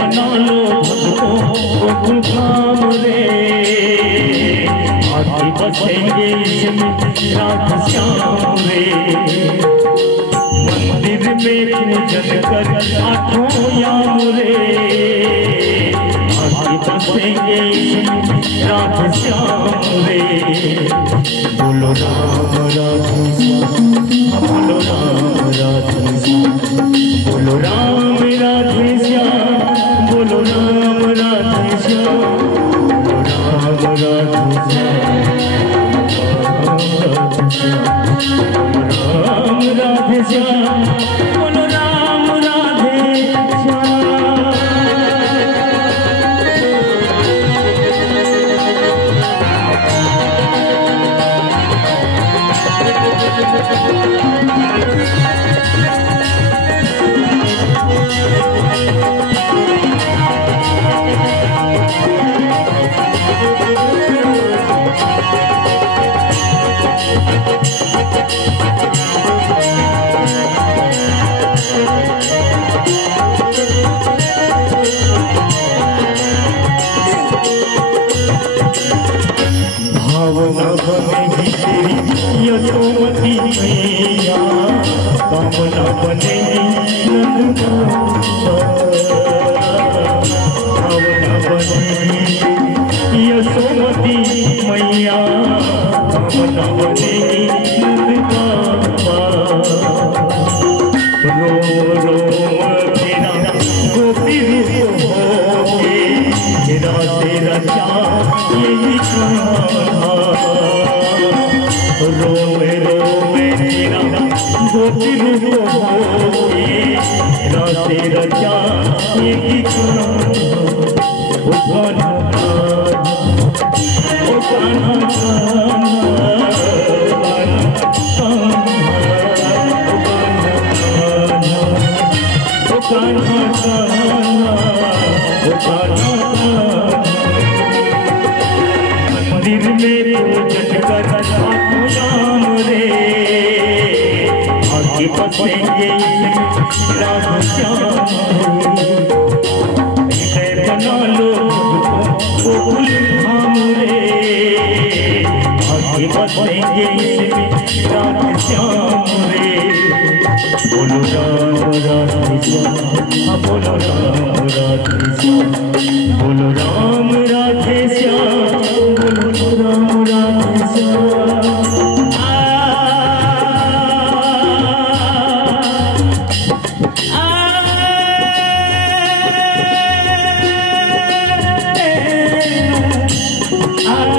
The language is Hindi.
बना लो काम रे आगे बसेंगे इसमें रात श्याम रे मंदिर में पूजन कर आठों याम रे आगे बसेंगे इसमें रात श्याम रे बोलो राम राधे श्याम बोलो राम राधे श्याम बोलो राम राधे श्याम बोलो राम राधे श्याम राम राधे श्याम राम राधे श्याम बोलो राम राधे यशोमती मैया कामना बनेगी भावना बनेगी यशोमती मैया कामना बनेगी रो रो तेरा गोपी रूप होके तेरा तेरा क्या यही रोवे रोवे तेरा गोपी रूप होके तेरा तेरा क्या यही मंदिर में पूजन कर राम रे आगे बसेंगे राम श्याम बना लो धाम रे आगे बसेंगे राम श्याम रे बोलो राम राधे श्याम बोलो राम राधे श्याम बोलो राम राधे श्याम बोलो राम राधे श्याम